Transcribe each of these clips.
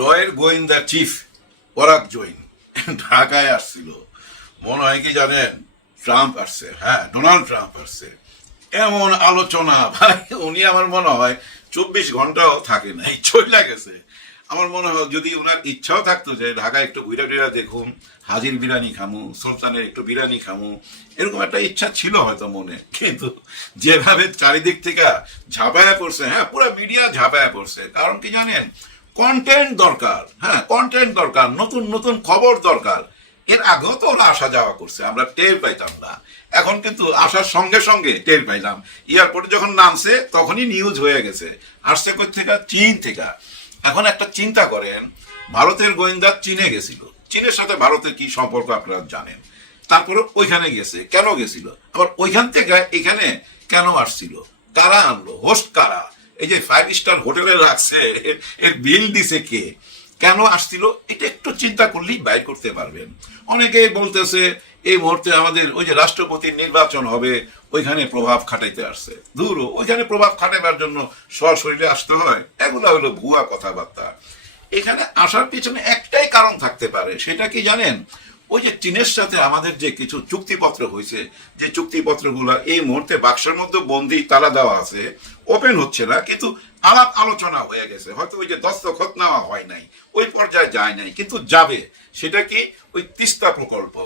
রয়ের গোয়েন্দা চিফ পরাগ জৈন ঢাকায় আসছিল। মনে হয় কি জানেন, ট্রাম্প আসছে, হ্যাঁ ডোনাল্ড ট্রাম্প আসছে। এমন আলোচনা ভাই, উনি আমার মনে হয় 24 ঘন্টাও থাকে নাই, চলে গেছে। আমার মনে হয় যদি ওনার ইচ্ছাও থাকতো যে ঢাকায় একটু ঘুরা টুরা দেখুন, হাজির বিরিয়ানি খামু, সুলতানের একটু বিরিয়ানি খামু, এরকম একটা ইচ্ছা ছিল হয়তো মনে, কিন্তু যেভাবে চারিদিক থেকে ঝাঁপায়া পড়ছে, হ্যাঁ পুরো মিডিয়া ঝাঁপায়া পড়ছে। কারণ কি জানেন, কন্টেন্ট দরকার, হ্যাঁ কন্টেন্ট দরকার, নতুন নতুন খবর দরকার। এর আগেও তো ওরা আসা যাওয়া করছে, আমরা টের পাইতাম না। এখন কিন্তু আসার সঙ্গে সঙ্গে টের পাইলাম। এয়ারপোর্টে যখন নামছে তখনই নিউজ হয়ে গেছে। আসছে কোথা থেকে? চীন থেকে। এখন একটা চিন্তা করেন, ভারতের গোয়েন্দা চীনে গেছিল, চীনের সাথে ভারতের কি সম্পর্ক আপনারা জানেন। তারপরে ওইখানে গেছে, কেন গেছিল? আবার ওইখান থেকে এখানে কেন আসছিল? কারা আনলো? হোস্ট কারা? এই যে 5 স্টার হোটেলে রাখছে, এর বিল দিছে কে? কেন আসছিল? এটা একটু চিন্তা করলেই বাইর করতে পারবেন। অনেকেই বলতেছে এই মুহূর্তে আমাদের ওই যে রাষ্ট্রপতির নির্বাচন হবে, ওইখানে প্রভাব খাটাইতে আসছে। দূর, ওইখানে প্রভাব খাটাবার জন্য সশরীরে আসতে হয়, এগুলো হলো ভুয়া কথাবার্তা। এখানে আসার পিছনে একটাই কারণ থাকতে পারে, সেটা কি জানেন? ওই যে চীনের সাথে আমাদের যে কিছু চুক্তিপত্র হয়েছে, যে চুক্তিপত্রগুলো এই মুহূর্তে বাক্সের মধ্যে বন্দি তালা দেওয়া আছে, ওপেন হচ্ছে না, কিন্তু আলাপ আলোচনা হয়ে গেছে। হয়তো ওই যে দস্তখত নেওয়া হয় নাই, ওই পর্যায়ে যায় নাই, কিন্তু যাবে। সেটা কি? ওই তিস্তা প্রকল্প,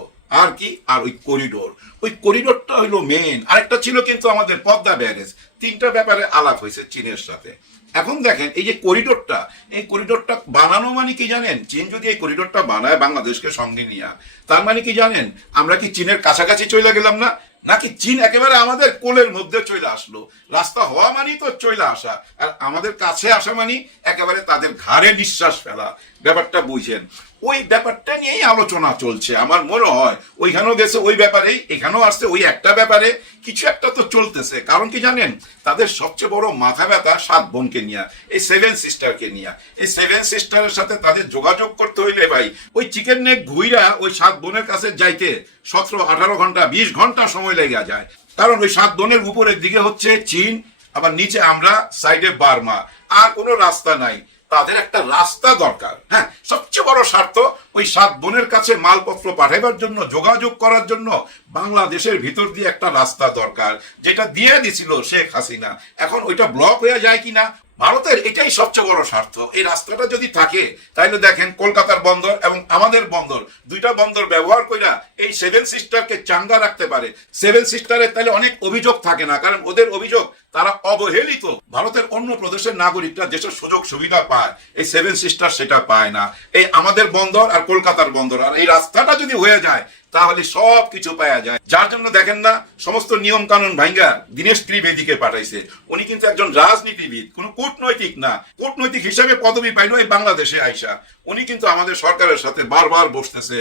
আর কি, আর ওই করিডোর। ওই করিডোরটা হইলো মেন। আরেকটা ছিল কিন্তু আমাদের পদ্মা ব্যারেজ। তিনটা ব্যাপারে আলাপ হয়েছে চীনের সাথে। এখন দেখেন এই যে করিডোরটা, এই করিডোরটা বানানো মানে কি জানেন? চীন যদি এই করিডোরটা বানায় বাংলাদেশকে সঙ্গে নিয়ে, তার মানে কি জানেন? আমরা কি চীনের কাছাকাছি চলে গেলাম না, নাকি চীন একেবারে আমাদের কোলের মধ্যে চলে আসলো? রাস্তা হওয়া মানেই তো চলে আসা, আর আমাদের কাছে আসা মানে একেবারে তাদের ঘাড়ে নিঃশ্বাস ফেলা। ব্যাপারটা বুঝেন? ওই ব্যাপারটা নিয়েই আলোচনা চলছে আমার মনে হয়। ওইখানেও গেছে ওই ব্যাপারেই, এখানেও আসছে ওই একটা ব্যাপারে। কিছু একটা তো চলতেছে। কারণ কি জানেন, তাদের সবচেয়ে বড় মাথা ব্যথা 7 বোনকে নিয়ে, এই 7 সিস্টারকে নিয়ে। এই 7 সিস্টারের সাথে তাদের যোগাযোগ করতে হইলে ভাই ওই চিকেন নেক ঘুইরা ওই 7 বোনের কাছে যাইতে 17-18 ঘন্টা 20 ঘন্টা সময় লেগে যায়। কারণ ওই 7 বোনের উপরের দিকে হচ্ছে চীন, আবার নিচে আমরা, সাইডে বার্মা, আর কোনো রাস্তা নাই। তাদের একটা রাস্তা দরকার। হ্যাঁ, সবচেয়ে বড় স্বার্থ ওই 7 বোনের কাছে মালপত্র পাঠাবার জন্য, যোগাযোগ করার জন্য বাংলাদেশের ভিতর দিয়ে একটা রাস্তা দরকার, যেটা দিয়ে দিছিল শেখ হাসিনা। এখন ওইটা ব্লক হয়ে যায় কিনা, ভারতের এটাই সবচেয়ে বড় স্বার্থ। এই রাস্তাটা যদি থাকে তাহলে দেখেন কলকাতার বন্দর এবং আমাদের বন্দর, দুইটা বন্দর ব্যবহার কইরা এই 7 সিস্টারকে চাঙ্গা রাখতে পারে। 7 সিস্টারের তাহলে অনেক অভিযোগ থাকে না, কারণ ওদের অভিযোগ তারা অবহেলিত। ভারতের অন্য প্রদেশের নাগরিকরা যেসব সুযোগ সুবিধা পায়, এই 7 সিস্টার সেটা পায় না। এই আমাদের বন্দর আর কলকাতার বন্দর, আর এই রাস্তাটা যদি হয়ে যায় তাহলে সব কিছু পাওয়া যায়। যার জন্য দেখেন না, সমস্ত নিয়ম কানুন ভাঙ্গা দীনেশ ত্রিবেদীকে পাঠাইছে। উনি কিন্তু একজন রাজনীতিবিদ, কোনো কূটনৈতিক না। কূটনৈতিক হিসেবে পদবি পাইল এই বাংলাদেশে আইসা। উনি কিন্তু আমাদের সরকারের সাথে বারবার বসতেছে।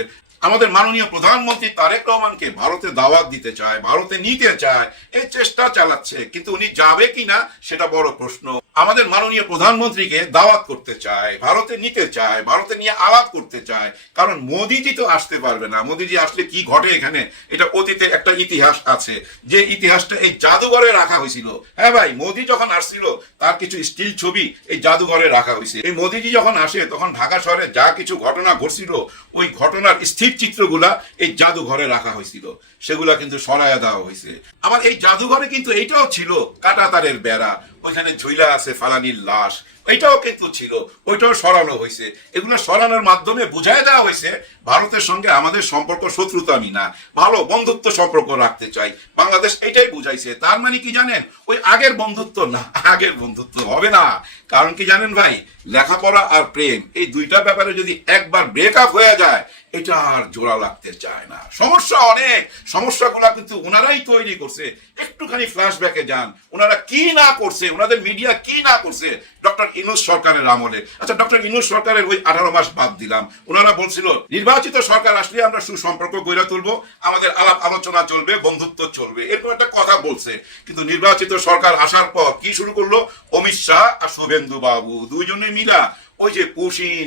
আমাদের মাননীয় প্রধানমন্ত্রী তারেক রহমানকে ভারতে দাওয়াত দিতে চায়, ভারতে নিতে চায়, এই চেষ্টা চালাচ্ছে। কিন্তু উনি যাবে কিনা সেটা বড় প্রশ্ন। আমাদের মাননীয় প্রধানমন্ত্রীকে দাওয়াত করতে চায়, ভারতে নিতে চায়, ভারতে নিয়ে আলাপ করতে চায়। কারণ মোদিজি তো আসতে পারবে না। মোদিজি আসলে কি ঘটে এখানে, এটা অতীতে একটা ইতিহাস আছে, যে ইতিহাসটা এই জাদুঘরে রাখা হয়েছিল। হ্যাঁ ভাই, মোদি যখন আসছিল তার কিছু স্টিল ছবি এই জাদুঘরে রাখা হয়েছে। এই মোদিজি যখন আসে তখন ঢাকা শহরে যা কিছু ঘটনা ঘটছিল, ওই ঘটনার স্থির চিত্রগুলা এই জাদুঘরে রাখা হয়েছিল, সেগুলা কিন্তু সরাইয়া দেওয়া হয়েছে। আবার এই জাদুঘরে কিন্তু এইটাও ছিল কাঁটাতারের বেড়া, ওইখানে ঝুইলা আছে ফালানির লাশ, এটাও কিন্তু ছিল, ওইটাও সরানো হয়েছে। এগুলো সরানোর মাধ্যমে বুঝাই দেওয়া হয়েছে ভারতের সঙ্গে আমাদের সম্পর্ক শত্রুতামি না, ভালো বন্ধুত্ব সম্পর্ক রাখতে চাই। বাংলাদেশ এটাই বুঝাইছে। তার মানে কি জানেন, ওই আগের বন্ধুত্ব না, আগের বন্ধুত্ব হবে না। কারণ কি জানেন ভাই, লেখাপড়া আর প্রেম এই দুইটা ব্যাপারে যদি একবার ব্রেকআপ হয়ে যায়, এটা আর জোড়া লাগতে চায় না। সমস্যা অনেক, সমস্যাগুলো কিন্তু ওনারাই তৈরি করছে। একটুখানি ফ্ল্যাশব্যাকে যান, ওনারা কি না করছে, ওনাদের মিডিয়া কি না করছে ডক্টর ইউনূস সরকারের আমলে। আচ্ছা, ডক্টর ইউনূস সরকারের ওই 18 মাস বাদ দিলাম, ওনারা বলছিল নির্বাচিত সরকার আসলে আমরা সুসম্পর্ক গড়ে তুলবো, আমাদের আলাপ আলোচনা চলবে, বন্ধুত্ব চলবে, এরকম একটা কথা বলছে। কিন্তু নির্বাচিত সরকার আসার পর কি শুরু করলো? অমিত শাহ আর শুভেন্দু বাবু দুইজনে মিলা ওই যে পুশিন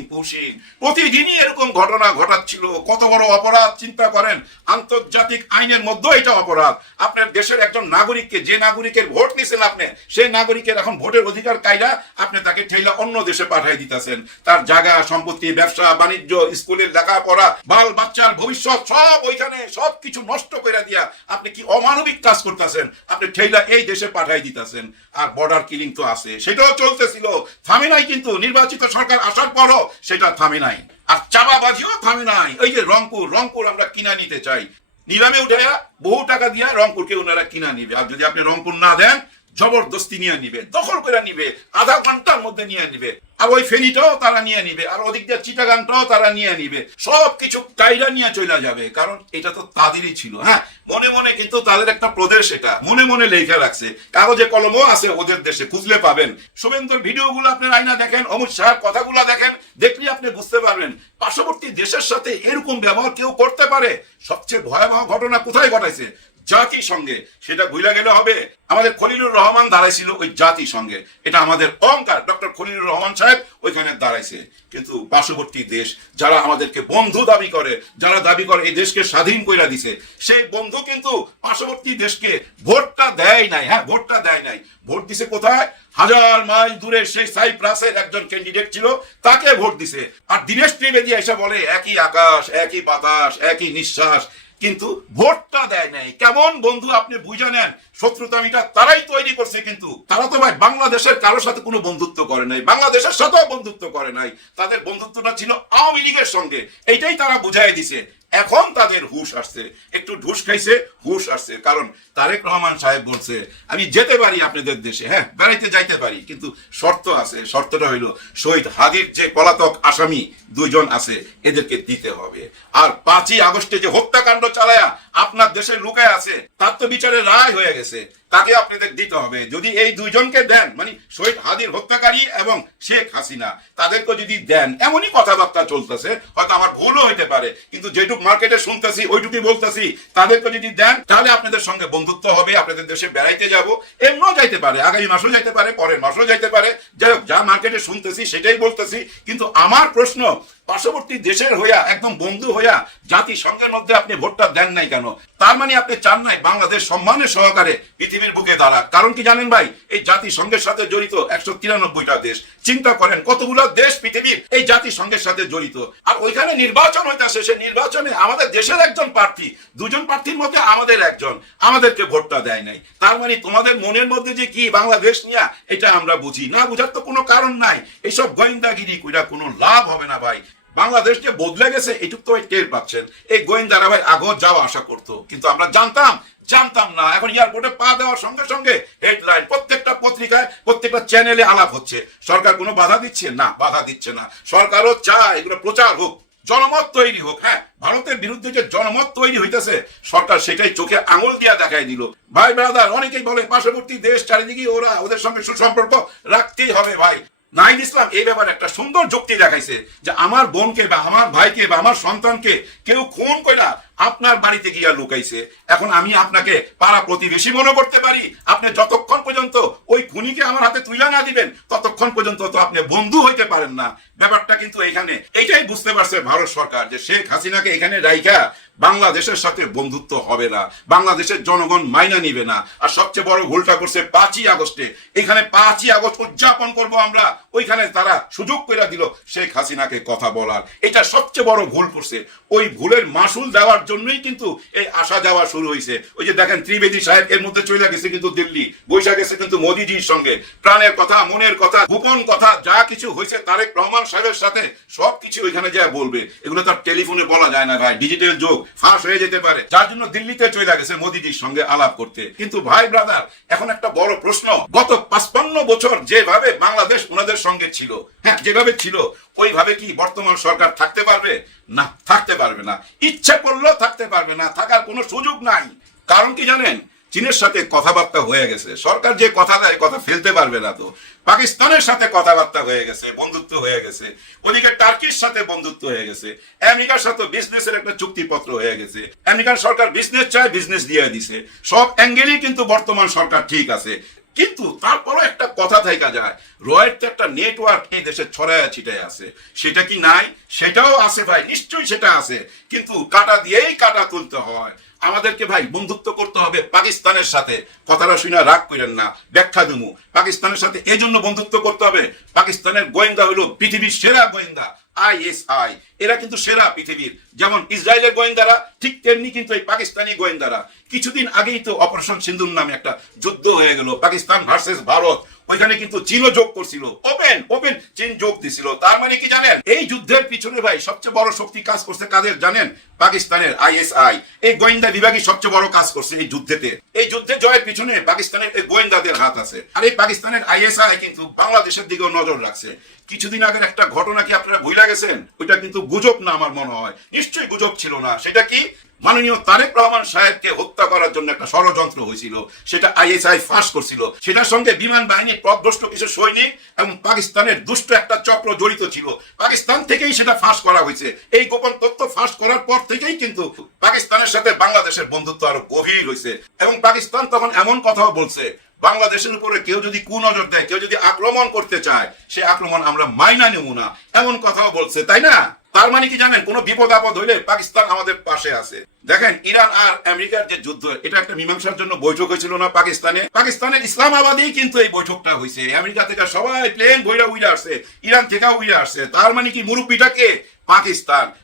প্রতিদিনই এরকম ঘটনা ঘটাচ্ছিল। কত বড় অপরাধ চিন্তা করেন, আন্তর্জাতিক আইনের মধ্যে এটা অপরাধ। আপনার দেশের একজন নাগরিককে, যে নাগরিকের ভোট নিছেন আপনি, সেই নাগরিকের এখন ভোটের অধিকার কায়রা আপনি তাকে ঠেলা অন্য দেশে পাঠিয়ে দিতেছেন। তার জায়গা সম্পত্তি, ব্যবসা বাণিজ্য, স্কুলের লেখাপড়া, বাল বাচ্চার ভবিষ্যৎ সব ওইখানে সব কিছু নষ্ট করে দিয়া আপনি কি অমানবিক কাজ করতেছেন, আপনি ঠেলা এই দেশে পাঠিয়ে দিতেছেন। আর বর্ডার কিলিং তো আছে, সেটাও চলতেছিল, থামে নাই। কিন্তু নির্বাচিত সরকার আসার পরও সেটা থামে নাই। আর চাঁদাবাজিও থামে নাই। ওই যে রংপুর আমরা কিনা নিতে চাই, নিলামে উঠে বহু টাকা দিয়া রংপুরকে ওনারা কিনা নিবে। আর যদি আপনি রংপুর না দেন, জবরদস্তি নিয়ে নিবে, দখল করে নিবে, আধা ঘন্টার মধ্যে নিয়ে নিবে। আর ওই ফেনীটাও তারা নিয়ে নিবে, আর ওদিক দিয়ে চিটাগাংটাও তারা নিয়ে নিবে। সবকিছু কাইরা নিয়ে চলে যাবে, কারণ এটা তো তাদেরই ছিল। হ্যাঁ, মনে মনে কিন্তু তাদের একটা প্রদেশ, এটা মনে মনে লেখা রাখছে, কাগজে কলমও আছে ওদের দেশে, খুঁজলে পাবেন। শুভেন্দুর ভিডিওগুলো আপনার আইনা দেখেন, অমিত শাহের কথাগুলো দেখেন, দেখলে আপনি বুঝতে পারবেন পার্শ্ববর্তী দেশের সাথে এরকম ব্যবহার কেউ করতে পারে। সবচেয়ে ভয়াবহ ঘটনা কোথায় ঘটাইছে? জাতিসংঘে। সেটা ভুলে গেলে হবে? আমাদের খলিলুর রহমান দাঁড়াইছিল ওই জাতিসংঘে, এটা আমাদের অহংকার। ডক্টর খলিলুর রহমান সাহেব ওইখানে দাঁড়াইছে। কিন্তু পার্শ্ববর্তী দেশ যারা আমাদেরকে বন্ধু দাবি করে, যারা দাবি করে এই দেশকে স্বাধীন কইরা দিছে, সেই বন্ধু কিন্তু পার্শ্ববর্তী দেশকে ভোটটা দেয় নাই। হ্যাঁ, ভোটটা দেয় নাই। ভোট দিছে কোথায়? 1000 মাইল দূরে সেই সাইপ্রাসের একজন ক্যান্ডিডেট ছিল, তাকে ভোট দিছে। আর দীনেশ ত্রিবেদী এসে বলে একই আকাশ, একই বাতাস, একই নিঃশ্বাস, কিন্তু ভোটটা দেয় নাই। কেমন বন্ধু আপনি বুঝে নেন। শত্রুতামিটা তারাই তৈরি করছে, কিন্তু তারা তো ভাই বাংলাদেশের কারোর সাথে কোনো বন্ধুত্ব করে নাই, বাংলাদেশের সাথেও বন্ধুত্ব করে নাই। তাদের বন্ধুত্বটা ছিল আওয়ামী লীগের সঙ্গে, এইটাই তারা বুঝাই দিছে। এখন তাদের হুশ আসছে, একটু ঢুস খাইছে, হুশ আসছে। কারণ তারেক রহমান সাহেব বলছে আমি যেতে পারি আপনাদের দেশে, হ্যাঁ বেড়াইতে যাইতে পারি, কিন্তু শর্ত আছে। শর্তটা হইল শহীদ হাদির যে পলাতক আসামি 2 জন আছে, এদেরকে দিতে হবে। আর 5ই আগস্টে যে হত্যাকাণ্ড চালায়া আপনার দেশে লুকায় আছে, তার তো বিচারের রায় হয়ে গেছে, তাকে আপনাদের দিতে হবে। যদি এই 2 জনকে দেন, মানে শহীদ হাদির হত্যাকারী এবং শেখ হাসিনা, তাদেরকে যদি দেন, এমনই কথাবার্তা চলতেছে, হয়তো আমার ভুলও হইতে পারে, কিন্তু যেটুক মার্কেটে শুনতেছি ওইটুকুই বলতেছি, তাদেরকে যদি দেন তাহলে আপনাদের সঙ্গে বন্ধুত্ব হবে, আপনাদের দেশে বেড়াইতে যাব, এমনও যাইতে পারে, আগামী মাসও যাইতে পারে, পরের মাসও যাইতে পারে। যাই হোক, যা মার্কেটে শুনতেছি সেটাই বলতেছি। কিন্তু আমার প্রশ্ন, পার্শ্ববর্তী দেশের হইয়া, একদম বন্ধু হইয়া জাতিসংঘের মধ্যে আপনি ভোটটা দেন নাই কেন? তার মানে আপনি চান নাই বাংলাদেশ সম্মানের সহকারে পৃথিবীর বুকে দাঁড়াক। কারণ কি জানেন ভাই, এই জাতিসংঘের সাথে জড়িত 193টা দেশ। চিন্তা করেন কতগুলো দেশ পৃথিবীর এই জাতিসংঘের সাথে জড়িত। আর ওইখানে নির্বাচন হইতাছে, সেই নির্বাচনে আমাদের দেশের একজন প্রার্থী, 2 জন প্রার্থীর মধ্যে আমাদের একজন, আমাদেরকে ভোটটা দেয় নাই। তার মানে তোমাদের মনের মধ্যে যে কি বাংলাদেশ নিয়ে, এটা আমরা বুঝি না। বুঝার তো কোনো কারণ নাই। এইসব গোয়েন্দাগিরি কইরা কোনো লাভ হবে না ভাই। বাংলাদেশ যে বদলে গেছে এটুক তো টের পাচ্ছেন। এই গোয়েন্দারা ভাই আগেও যাওয়া আশা করতো, কিন্তু আমরা জানতাম না। এখন এয়ারপোর্টে পা দেওয়ার সঙ্গে সঙ্গে হেডলাইন, প্রত্যেকটা পত্রিকায়, প্রত্যেকটা চ্যানেলে আলাপ হচ্ছে। সরকার কোনো বাধা দিচ্ছে না, বাধা দিচ্ছে না। সরকারও চায় এগুলো প্রচার হোক, জনমত তৈরি হোক। হ্যাঁ, ভারতের বিরুদ্ধে যে জনমত তৈরি হইতেছে, সরকার সেটাই চোখে আঙুল দিয়া দেখাই দিল। ভাই ব্রাদার, অনেকেই বলে পার্শ্ববর্তী দেশ চারিদিকে, ওদের সঙ্গে সুসম্পর্ক রাখতেই হবে। ভাই নাহিদ ইসলাম এই ব্যাপারে একটা সুন্দর যুক্তি দেখাইছে যে আমার বোনকে বা আমার ভাইকে বা আমার সন্তানকে কেউ খুন কইরা আপনার বাড়িতে গিয়া লুকাইছে, এখন আমি আপনাকে পাড়া প্রতিবেশী মনে করতে পারি। আপনি যতক্ষণ পর্যন্ত ওই খুনিকে আমার হাতে তুলে না দিবেন, ততক্ষণ পর্যন্ত তো আপনি বন্ধু হইতে পারেন না। ব্যাপারটা কিন্তু এখানে এইটাই বুঝতে পারছে ভারত সরকার, যে শেখ হাসিনাকে এখানে রাইখা বাংলাদেশের সাথে বন্ধুত্ব হবে না, বাংলাদেশের জনগণ মাইনা নিবে না। আর সবচেয়ে বড় ভুলটা করছে 5ই আগস্টে। এখানে 5ই আগস্ট উদযাপন করব আমরা, ওইখানে তারা সুযোগ করে দিল শেখ হাসিনাকে কথা বলার। এটা সবচেয়ে বড় ভুল করছে। ওই ভুলের মাসুল দেওয়ার জন্যই কিন্তু এই আসা যাওয়া শুরু হয়েছে। ওই যে দেখেন ত্রিবেদী সাহেব এর মধ্যে চলে গেছে কিন্তু দিল্লি, বৈশা গেছে কিন্তু মোদিজির সঙ্গে। প্রাণের কথা, মনের কথা, গোপন কথা যা কিছু হয়েছে তারেক রহমান সাহেবের সাথে, সবকিছু ওইখানে যা বলবে। এগুলো তার টেলিফোনে বলা যায় না ভাই, ডিজিটাল যুগ, ফাঁস হয়ে যেতে পারে। যার জন্য দিল্লিতে চলে গেছে মোদিজির সঙ্গে আলাপ করতে। কিন্তু ভাই ব্রাদার, এখন একটা বড় প্রশ্ন, গত 55 বছর যেভাবে বাংলাদেশ ওনাদের সঙ্গে ছিল, হ্যাঁ যেভাবে ছিল, ওইভাবে কি বর্তমান সরকার থাকতে পারবে? না, থাকতে পারবে না। ইচ্ছে করলেও থাকতে পারবে না, থাকার কোনো সুযোগ নাই। কারণ কি জানেন, চীনের সাথে কথাবার্তা হয়ে গেছে, সরকার যে কথা দেয় কথা ফেলতে পারবে না। তো পাকিস্তানের সাথে কথাবার্তা হয়ে গেছে, বন্ধুত্ব হয়ে গেছে। ওদিকে টার্কির সাথে বন্ধুত্ব হয়ে গেছে। আমেরিকার সাথে বিজনেসের একটা চুক্তিপত্র হয়ে গেছে। আমেরিকান সরকার বিজনেস চায়, বিজনেস দিয়ে দিছে। সব অ্যাঙ্গেলই কিন্তু বর্তমান সরকার ঠিক আছে। কিন্তু তারপরও একটা কথা থাইকা যায়, রয়ের তো একটা নেটওয়ার্ক এই দেশে ছড়ায় ছিটায় আছে। সেটা কি নাই? সেটাও আছে ভাই, নিশ্চয়ই সেটা আছে। কিন্তু কাটা দিয়েই কাটা তুলতে হয়। আমাদেরকে ভাই বন্ধুত্ব করতে হবে পাকিস্তানের সাথে। কথাটা শুনে রাগ করেন না, ব্যাখ্যা দেবো। পাকিস্তানের সাথে এই জন্য বন্ধুত্ব করতে হবে, পাকিস্তানের গোয়েন্দা হলো পৃথিবীর সেরা গোয়েন্দা, আইএসআই। এরা কিন্তু সেরা পৃথিবীর। যেমন ইসরায়েলের গোয়েন্দারা, ঠিক তেমনি কিন্তু এই পাকিস্তানি গোয়েন্দারা। কিছুদিন আগেই তো অপারেশন সিন্দুর নামে একটা যুদ্ধ হয়ে গেল, পাকিস্তান ভার্সেস ভারত। ওইখানে কিন্তু চীনও যোগ করছিল, ওপেন ওপেন চীন যোগ দিছিল। তার মানে কি জানেন, এই যুদ্ধের পিছনে ভাই সবচেয়ে বড় শক্তি কাজ করছে কাদের জানেন? পাকিস্তানের আইএসআই। এই গোয়েন্দা বিভাগই সবচেয়ে বড় কাজ করছে এই যুদ্ধেতে। এই যুদ্ধে জয়ের পিছনে পাকিস্তানের এই গোয়েন্দাদের হাত আছে। আর এই পাকিস্তানের আইএসআই কিন্তু বাংলাদেশের দিকেও নজর রাখছে। কিছুদিন আগের একটা ঘটনা কি আপনারা ভুলে গেছেন? ওইটা কিন্তু গুজব না, আমার মনে হয় নিশ্চয়ই গুজব ছিল না। সেটা কি? মাননীয় তারেক রহমান সাহেবকে হত্যা করার জন্য একটা ষড়যন্ত্র হয়েছিল, সেটা আইএসআই ফাঁস করছিল। সেটার সঙ্গে বিমান বাহিনীর পথভ্রষ্ট কিছু সৈনিক এবং পাকিস্তানের দুষ্ট একটা চক্র জড়িত ছিল। পাকিস্তান থেকেই সেটা ফাঁস করা হয়েছে। এই গোপন তথ্য ফাঁস করার পর থেকেই কিন্তু পাকিস্তানের সাথে বাংলাদেশের বন্ধুত্ব আরো গভীর হয়েছে। এবং পাকিস্তান তখন এমন কথাও বলছে, বাংলাদেশের উপরে কেউ যদি কুনজর দেয়, কেউ যদি আক্রমণ করতে চায়, সে আক্রমণ আমরা মাইনা নেব না, এমন কথাও বলছে, তাই না? তার মানে কি জানেন, কোনো বিপদ আপদ হইলে পাকিস্তান আমাদের পাশে আছে। দেখেন, ইরান আর আমেরিকার যে যুদ্ধ, এটা একটা মীমাংসার জন্য বৈঠক হয়েছিল না পাকিস্তানের ইসলামাবাদেই কিন্তু এই বৈঠকটা হয়েছে। আমেরিকা থেকে সবাই প্লেন বইরা উইরা আসছে, ইরান থেকেও উইরা আসছে। তার মানে কি মুরব্বীটাকে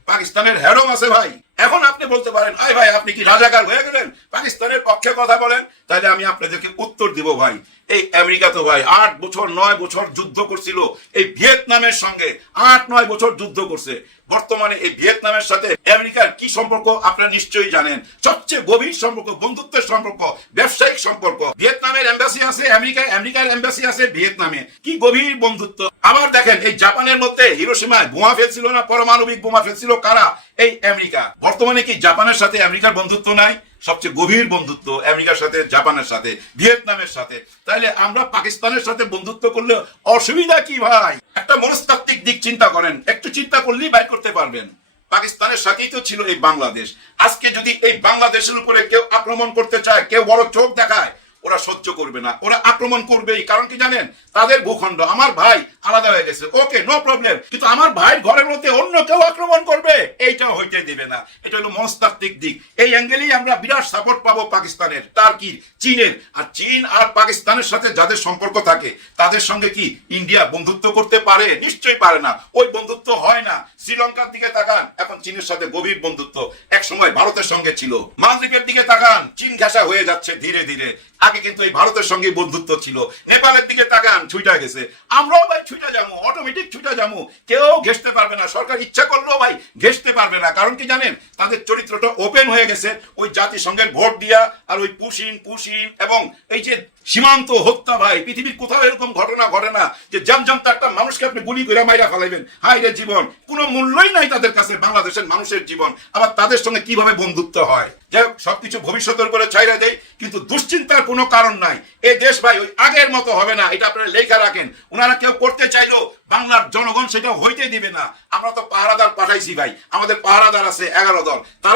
পাকিস্তানের হেডম আছে ভাই। এখন আপনি বলতে পারেন, আয় ভাই আপনি কি রাজাকার হয়ে গেলেন, পাকিস্তানের পক্ষে কথা বলেন? তাহলে আমি আপনাদেরকে উত্তর দিব ভাই, এই আমেরিকা তো ভাই 8 বছর 9 বছর যুদ্ধ করছিল এই ভিয়েতনামের সঙ্গে। 8-9 বছর যুদ্ধ করছে। বর্তমানে এই ভিয়েতনামের সাথে আমেরিকার কি সম্পর্ক আপনারা নিশ্চয়ই জানেন। সবচেয়ে গভীর সম্পর্ক, বন্ধুত্বের সম্পর্ক, ব্যবসায়িক সম্পর্ক। ভিয়েতনামের এম্বাসি আছে আমেরিকার এম্বাসি আছে ভিয়েতনামে। কি গভীর বন্ধুত্ব। আবার দেখেন, এই জাপানের মধ্যে হিরোশিমায় বোমা ফেলছিল না, পারমাণবিক বোমা ফেলছিল কারা? এই আমেরিকা। বর্তমানে কি জাপানের সাথে আমেরিকার বন্ধুত্ব নাই? সবচেয়ে গভীর বন্ধুত্ব আমেরিকার সাথে, জাপানের সাথে, ভিয়েতনামের সাথে। তাহলে আমরা পাকিস্তানের সাথে বন্ধুত্ব করলে অসুবিধা কি ভাই? একটা মনস্তাত্ত্বিক দিক চিন্তা করেন, একটু চিন্তা করলেই বাইর করতে পারবেন। পাকিস্তানের সাথেই তো ছিল এই বাংলাদেশ। আজকে যদি এই বাংলাদেশের উপরে কেউ আক্রমণ করতে চায়, কেউ বড় চোখ দেখায়, ওরা সহ্য করবে না, ওরা আক্রমণ করবেই। কারণ কি জানেন, তাদের ভূখণ্ড। আমার ভাই আলাদা হয়ে গেছে, ওকে নো প্রবলেম, কিন্তু আমার ভাইয়ের ঘরের মধ্যে অন্য কেউ আক্রমণ করবে, এইটাও হইতে দিবে না। এটা হলো মনস্তাত্ত্বিক দিক। এই অ্যাঙ্গেলেই আমরা বিরাট সাপোর্ট পাবো পাকিস্তানের, টার্কির, চীনের। আর চীন আর পাকিস্তানের সাথে যাদের সম্পর্ক থাকে, তাদের সঙ্গে কি ইন্ডিয়া বন্ধুত্ব করতে পারে? নিশ্চয়ই পারে না। ওই বন্ধুত্ব হয় না। শ্রীলঙ্কার দিকে তাকান, এখন চীনের সাথে গভীর বন্ধুত্ব। এক সময় ভারতের সঙ্গে ছিল। মালদ্বীপের দিকে তাকান, চীন ঘেঁষা হয়ে যাচ্ছে ধীরে ধীরে। আগে কিন্তু এই ভারতের সঙ্গে বন্ধুত্ব ছিল। নেপালের দিকে তাকান, ছুটা গেছে। আমরাও ভাই ছুটা যাবো, অটোমেটিক ছুটা যাবো। কেউ ঘেঁষতে পারবে না, সরকার ইচ্ছা করলেও ভাই ঘেঁষতে পারবে না। কারণ কি জানেন, তাদের চরিত্রটা ওপেন হয়ে গেছে। ওই জাতিসংঘের ভোট দিয়া আর ওই পুশিন এবং এই যে সীমান্ত হত্যা, ভাই পৃথিবীর কোথাও এরকম ঘটনা ঘটে না যে জমজমটা একটা মানুষকে আপনি গুলি করে মাইরা ফেলাইবেন। হাই রে জীবন, কোনো মূল্যই নাই তাদের কাছে বাংলাদেশের মানুষের জীবন। আবার তাদের সঙ্গে কিভাবে বন্ধুত্ব হয়? যাই হোক, সবকিছু ভবিষ্যতের করে ছাইরা দেয়, কিন্তু দুশ্চিন্তার কোনো কারণ নাই। এই দেশ ভাই ওই আগের মতো হবে না, এটা আপনারা লেখা রাখেন। ওনারা কেউ করতে চাইলেও বাংলার জনগণ সেটা হইতে দিবে না। আমরা তো পাহারাদার পাঠাইছি ভাই, আমাদের পাহারাদার আছে 11 দল। তারা